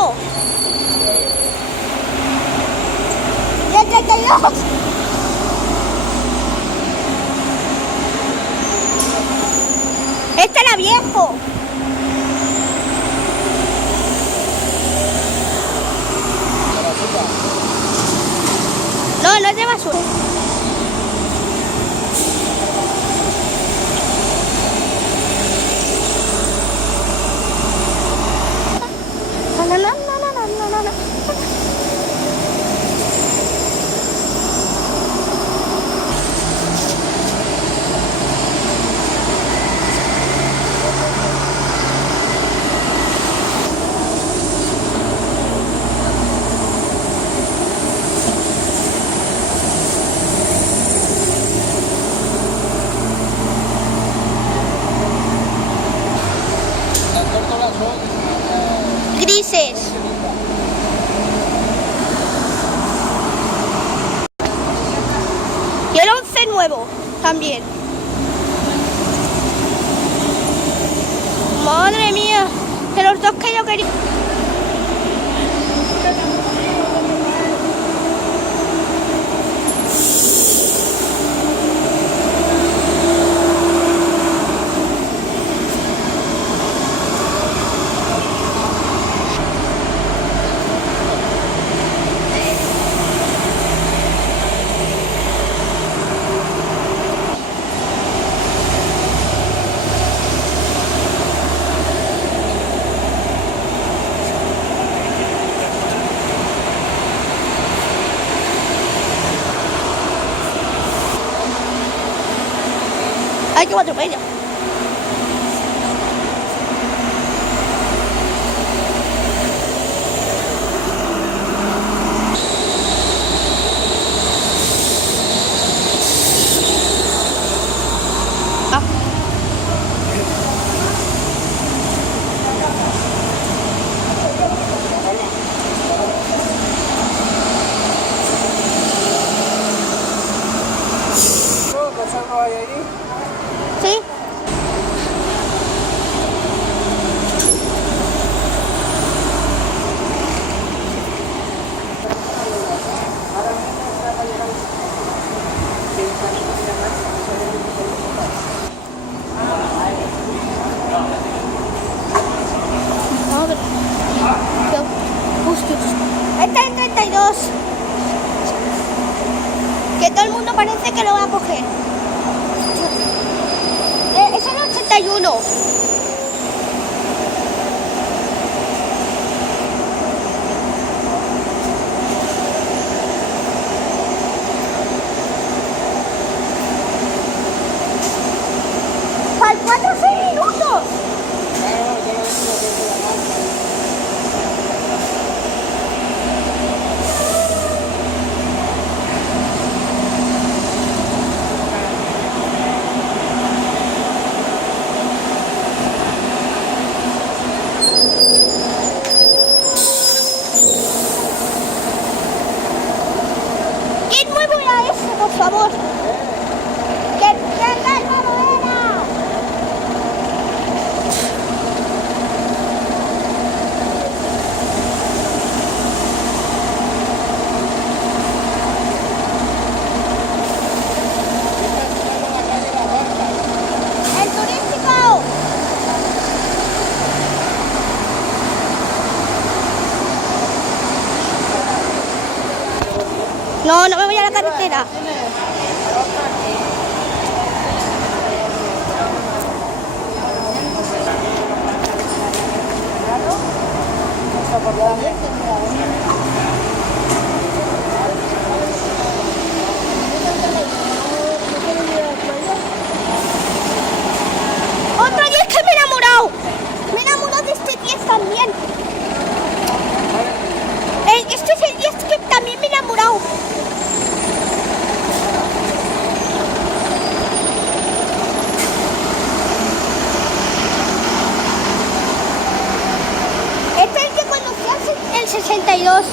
31. Y el 32. Este era viejo. No, no es de basura. No, no, no, no, no, no, no. Grises. Y el 11 nuevo también. Madre mía, de los dos que yo quería. ¡Ay, qué atropello! Ah. ¿Sí? Está en 32. Que todo el mundo parece que lo va a coger. Es el 81. ¡Faltan 6 minutos! Por favor. ¡Que calma, Morena! ¡El turístico! No, no me voy a la carretera. Otro 10 que me he enamorado. Me he enamorado de este 10 también. Este es el 10 que también me he enamorado. Este es el que conducía el 62.